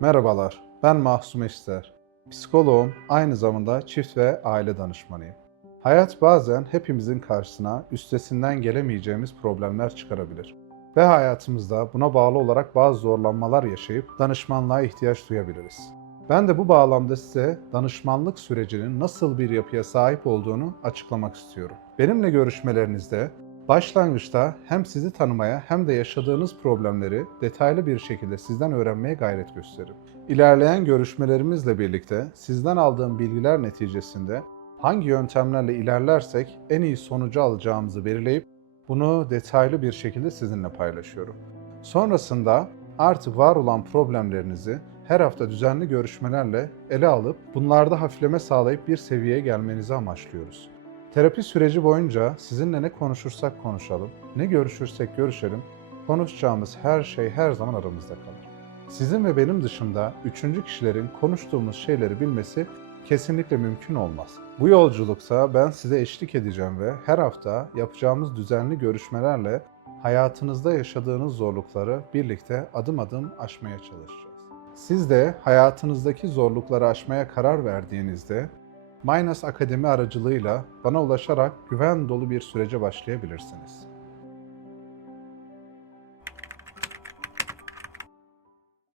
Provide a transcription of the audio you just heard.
Merhabalar, ben Mahsum Eşter. Psikoloğum, aynı zamanda çift ve aile danışmanıyım. Hayat bazen hepimizin karşısına üstesinden gelemeyeceğimiz problemler çıkarabilir. Ve hayatımızda buna bağlı olarak bazı zorlanmalar yaşayıp danışmanlığa ihtiyaç duyabiliriz. Ben de bu bağlamda size danışmanlık sürecinin nasıl bir yapıya sahip olduğunu açıklamak istiyorum. Benimle görüşmelerinizde Başlangıçta hem sizi tanımaya hem de yaşadığınız problemleri detaylı bir şekilde sizden öğrenmeye gayret gösteririm. İlerleyen görüşmelerimizle birlikte sizden aldığım bilgiler neticesinde hangi yöntemlerle ilerlersek en iyi sonucu alacağımızı belirleyip bunu detaylı bir şekilde sizinle paylaşıyorum. Sonrasında artık var olan problemlerinizi her hafta düzenli görüşmelerle ele alıp bunlarda hafifleme sağlayıp bir seviyeye gelmenizi amaçlıyoruz. Terapi süreci boyunca sizinle ne konuşursak konuşalım, ne görüşürsek görüşelim, konuşacağımız her şey her zaman aramızda kalır. Sizin ve benim dışında üçüncü kişilerin konuştuğumuz şeyleri bilmesi kesinlikle mümkün olmaz. Bu yolculukta ben size eşlik edeceğim ve her hafta yapacağımız düzenli görüşmelerle hayatınızda yaşadığınız zorlukları birlikte adım adım aşmaya çalışacağız. Siz de hayatınızdaki zorlukları aşmaya karar verdiğinizde Minus Akademi aracılığıyla bana ulaşarak güven dolu bir sürece başlayabilirsiniz.